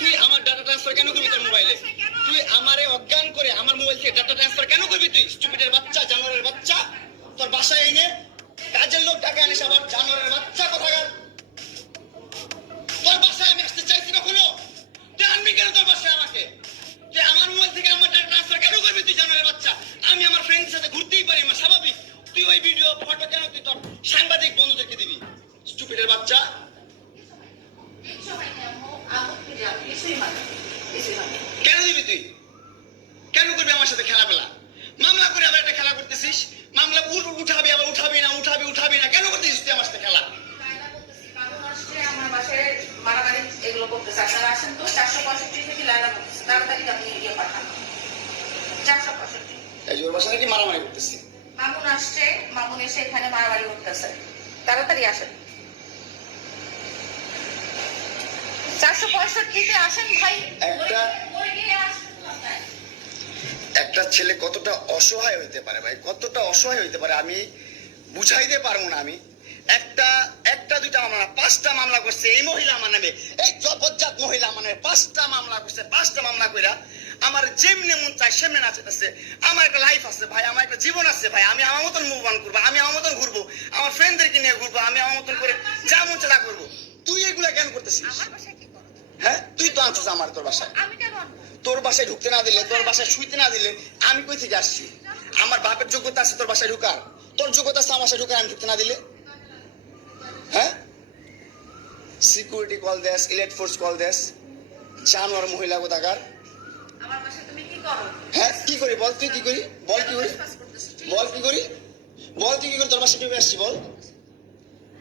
তুই আমার data transfer কেন করবি তোর মোবাইলে? তুই আমারে অজ্ঞান করে আমার মোবাইল থেকে ডাটা ট্রান্সফার কেন করবি? তুই স্টুপিডের বাচ্চা, জানোয়ারের বাচ্চা। তোর বাসায় এনে কাজের লোক ডাকে আনিস, আবার জানোয়ারের বাচ্চা কোথাকার। তোর বাসায় আমি আসতে চাইছি কখনো? তুই আনবি কেন তোর বাসায় আমাকে? তুই আমার মোবাইল থেকে আমার ডাটা ট্রান্সফার কেন করবি? তুই জানোয়ারের বাচ্চা। আমি আমার ফ্রেন্ডের সাথে ঘুরতেই পারি, আমার স্বাভাবিক। তুই ওই ভিডিও ফটো কেন তুই তোর সাংবাদিক বন্ধুদেরকে দিবি? স্টুপিডের বাচ্চা। কেন দিবি তুই? কেন করবি আমার সাথে খেলাবেলা? মামলা করে আবার একটা খেলা করতেছিস। মামলা উঠাবি, আবার উঠাবি না, উঠাবি না, কেন করতেছিস তুই আমার সাথে খেলা? আমার বাসায় মারামারি এগুলো করতেছে। আপনারা আসেন তো, 465 থেকে লাইনা করতেছে, তাড়াতাড়ি আপনি ইয়ে পাঠান। 465 এই ওর বাসা নাকি মারামারি করতেছি। মামুন আসছে, মামুন এসে এখানে মারামারি করতেছে, তাড়াতাড়ি আসেন। 465 আসেন ভাই। একটা ছেলে কতটা অসহায় হইতে পারে ভাই, কতটা অসহায় হইতে পারে আমি বুঝাইতে পারবো না। আমি একটা দুইটা মামলা না, 5টা মামলা করছে এই মহিলা আমার নামে। এই জবজ্জাত মহিলা আমার নামে 5টা মামলা করছে। 5টা মামলা কইরা আমার যেমনি মন চায় সেমনি নাচতেছে। আমার একটা লাইফ আছে ভাই, আমার একটা জীবন আছে ভাই। আমি আমার মতন মুভ অন করবো, আমি আমার মতন ঘুরবো, আমার ফ্রেন্ডদেরকে নিয়ে ঘুরবো, আমি আমার মতন করে যা মন চায় তা করবো। তুই এগুলা কেন করতেছিস? হ্যাঁ, তুই তো আনছিস আমার তোর বাসায়। তোর বাসায় ঢুকতে না দিলে, তোর বাসায় শুইতে না দিলে আমি কই থেকে আসছি? আমার বাপের যোগ্যতা আছে তোর বাসায় ঢুকার? তোর যোগ্যতা আছে আমার বাসায় ঢুকার, আমি ঢুকতে না দিলে? হ্যাঁ, সিকিউরিটি কল দেস, ইলেট ফোর্স কল দেস, জানোয়ার মহিলা কোথাকার। আমার বাসায় তুমি কি করো? হ্যাঁ, কি করি বল? তুই কি করি বল? কি করি বল? কি করি বল? তুই কি করি? তোর বাসায় কিভাবে আসছি বল?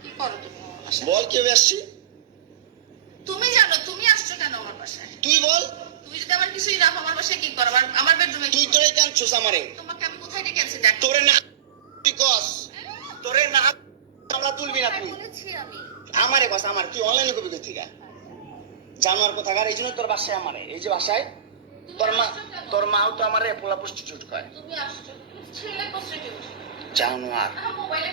কি করো তুমি আমার বাসায়? বল কিভাবে আসছি? তুমি জানো তুমি আসছো কেন আমার বাসায়? তুই বল। তুমি যদি আমার কিছুই না আমার বাসায় কি করো? আমার বেডরুমে তুই তোরে কেন ছুস আমারে? তোমাকে আমি কোথায় ডেকে আনছি দেখ। তোরে না তুই কস, তোরে না আমরা তুলবি না তুই। বলেছি আমি আমারে কস, আমার তুই অনলাইনে কবি কই থেকে জানোয়ার কোথাকার। এই জন্য তোর বাসায় আমারে, এই যে বাসায় তোর মাও তো আমারে পোলা প্রস্টিটিউট করে। তুমি আসছো ছেলে প্রস্টিটিউট জানোয়ার। মোবাইলে